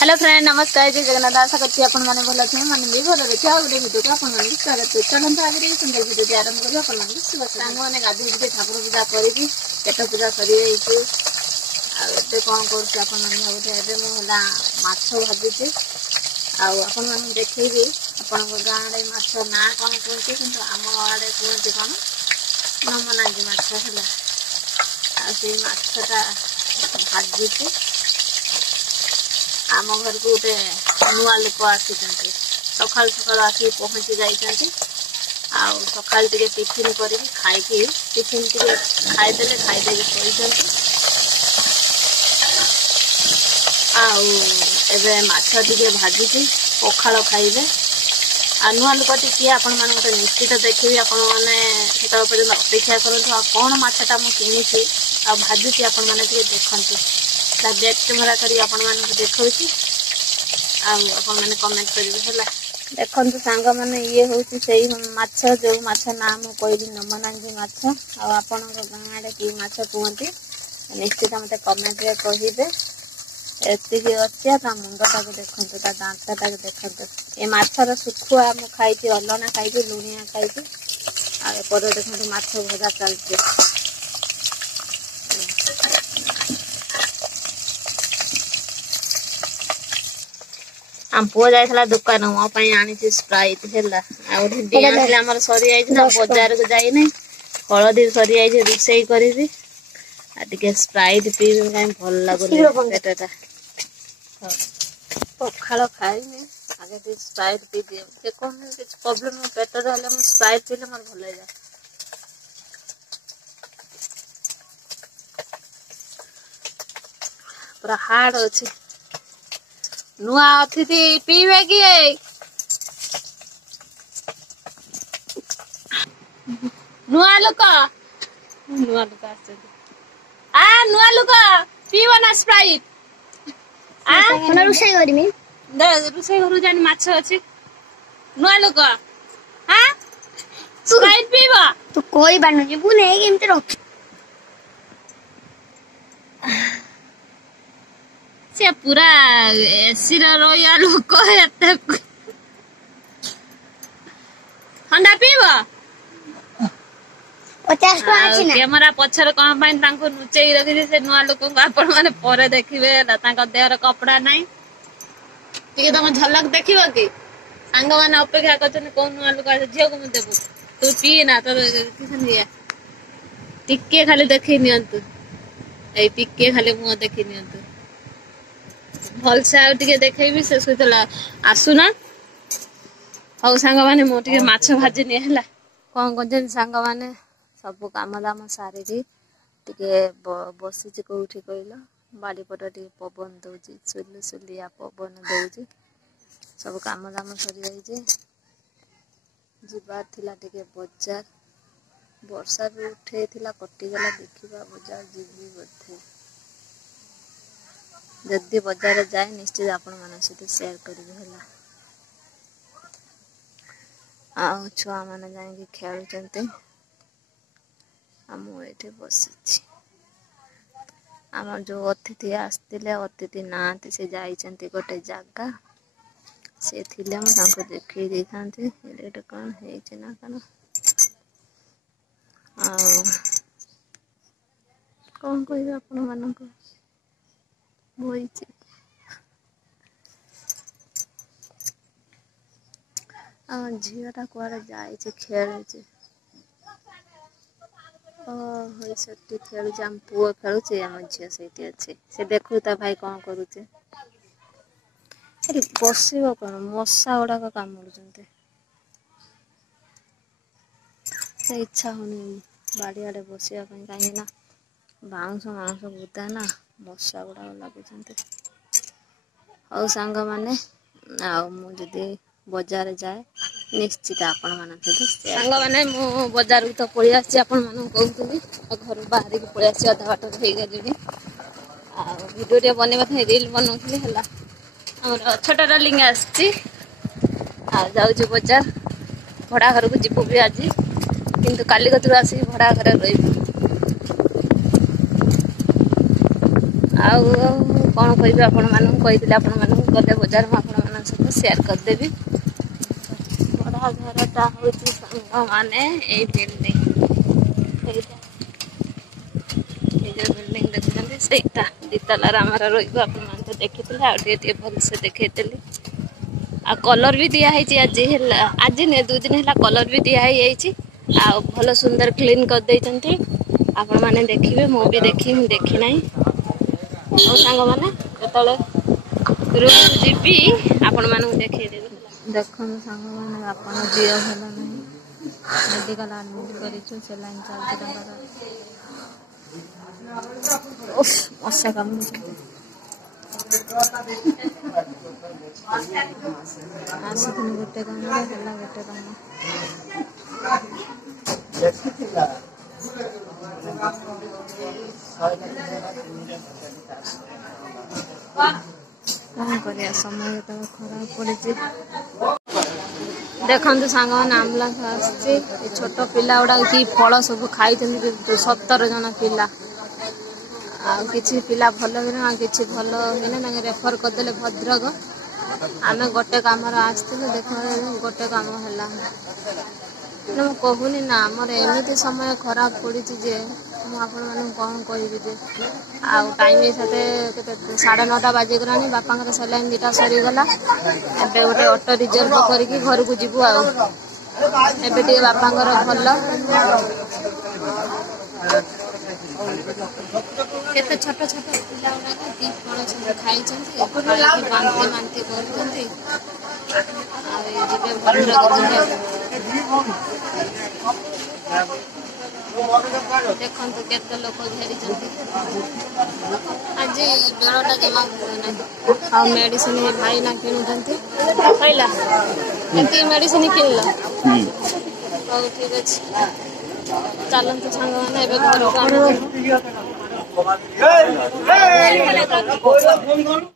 Hello friend नमस्कार जय जगन्नाथ आशा करती अपन मैंने भल अच्छे मैंने भी भल रही है गोटे भिडियो को अपन स्वागत चलते आगे सुंदर भिडियो आरंभ कर अपन शुभ सांग मैंने गाधे ठाकुर पूजा करी पेट पूजा सरी कौन कर माछ भाजुचे आपण मैंने देखी आपण गाँव माछ ना कौन कहते कि आम आड़े कहते कौन नमनांगी माछ है माछटा भाजुचे आम घर को गोटे नुआ लोक आसी सका सका आसिक पहुँची जाइए सका टिफिन कर खाई टिफिन खाईदे खाईदे शोते माछे भाजुची पखाड़ खाइबे आ नुआ लोक किए आपण मान गोटे निश्चित देखी आपण मैंने पर्यटन अपेक्षा करूँ कौन मछटा मुझे आ भाजुची आपण मैंने देखते बैक कैमेरा करी आपण मानक देखौछि आपण माने कमेंट करिवे हला देखंतु सांग माने ये होछि सेही माछ जो माछ नाम कहली नमनांगी माछ आ आपण गाँ आड़े कि माछ कहते निश्चित मते कमेंट रे कहिबे एतिकी अछि ता मुंडटा को देखंतु ता दांतटा को देखंतु ए माछर सुखुआ हम खाइछि अल्लना खाइछि लुणिया खाइछि आ पर देखंतु माछ भजा चलछि हम पुआ जाइला दुकान मो पई आनी छी स्प्राइट हेला आ डिया हमर सरी जाई ना बाजार को जाई नै हळदी सरी जाई रुसई करिबी आ टिके स्प्राइट पीबी काई भल लागो पेटटा पखाळ खाई नै आगे ती स्प्राइट पी दियो जे कोन कुछ प्रॉब्लम पेट रहले हम स्प्राइट पीले मन भल जाय पूरा हार्ड अछि नुआ अतिथि पीवे कि नुआ लोक नुआ लोक पीव ना स्प्राइट रुषै करमी रुषै करू जानी माछ अछि नुआ लोक हां स्प्राइट पीव तू कोई बानु जीबु नै केमते रख से पूरा एसी रोया लोक एते ठंडा पीव 50 टका अछि ना कैमरा पछर कोन पाइन तांको नुचेई रखि से नुआ लोक को आपण माने परे देखिबे तांका देहर कपड़ा नाही ठीक तम झलक देखिबो कि सांग माने अपेक्षा करछन कोन नुआ लोक झियो को म देबो तू पी ना तो किसन दिया टिके खाली देखि नियंतु ए टिके खाली मुंह देखि नियंतु भल से आ टिके देखैबी से सुतला आसुना हौ सांग माने मो टिके माछ भाजी ने हला कोन कोन सांग माने सब काम दाम सारी टिके बसी कोठी कहला बाड़ी पट टिके पवन दउची सुलु सुलिया पवन दउची सब काम दाम सरी जाई जिबार थिला टिके बाजार वर्षा भी उठे थिला कटि गला देखिबा बाजार जिबी बथे जल्दी बाजार जाए निश्चित आपण मन सहित शेयर करिवे हला आ छुआ माने जाई खेलुचंते हम एठे बसिछि हमर जो अतिथि आस्तिले अतिथि नाते से जाइचंती गोटे जागा से थिले हम तांको देखि देखांती एटा कोन हे छै ना कनो आ कोन कहिबा आपण मानको बोइछि आ झियाटा कुआरे जाइछि खेलुछि होई सट्टी खेलु जाम पुओ खेलु छे हम झिया सेठी अछि से देखु ता भाई कोन करू छे अरे बसिबो कोन मसा ओडा का काम करजंते से इच्छा होनी बाड़ी आडे बसिया पई काई ना बाउंस माउंस बुता ना मसा ओडा लागुचंते औ सांग माने आ मु जदी बाजार जाए निश्चित आपण मान सांग मैंने मु बाजार तो पड़ी आसी आपण मान कहूली घर बाहर की पड़ी आसी अधा बाट हो गली भिडियो बनवा रिल बनाऊली है छोटा लिंग आसी जाऊँ बाजार भड़ा घर को जीवु भी आज किंतु काली कतरू आसिक भड़ा घर रही कौन कह आपण मानू कही आपण मानू गले बजार में आपण मान सहित शेयर करदेवी। बड़ा घरटा हूँ सांग माने ए बिल्डिंग जो बिल्डिंग देखुं सहीटा दितालार आमर रहा आप देखी आगे भल से देखी आ कलर भी दिखाई आज आज नहीं 2 दिन है कलर भी दिखाई आ भल सुंदर क्लीन कर देती आपण मैंने देखिए मु भी देखी ना मो सांग मैंने रूम जीवी आपण मानू देखदेवी। देखो सांग मैंने आप दिह भल ना मेडिकल आडमिट कर सेलाइन चलती मशा कम आसनी गोटे कम गोटे कम कौन कर समय तो खराब पड़ी। देखो सांग मैंने आम्बुलांस आसी छोट पिला गुड़ा कि फल सब खाई 17 जन पिला किसी पिला भल हुए कि भल हुए रेफर करदे भद्रक आम गोटे कम आसलु देख गोटे कम है मुझे कहूनी ना आमर एमती समय खराब पड़ी जे मुझे कौन कह टाइम साथे 9:30 बाजिगला बापा सेलाइन 2टा सरीगला एबे गोटे ऑटो रिजर्व करके घर को जीवु एबे बापा भल केते छोट छोट पिला गुड़ा कि फल सब खाई बांति बांति कर देखो केते लोक घेरी आज बेलटा जमा ना मेडिसिन भाई ना किणुंट कहला के मेडिसिन किणल हौ ठीक अच्छे चलते सांग मैंने घर को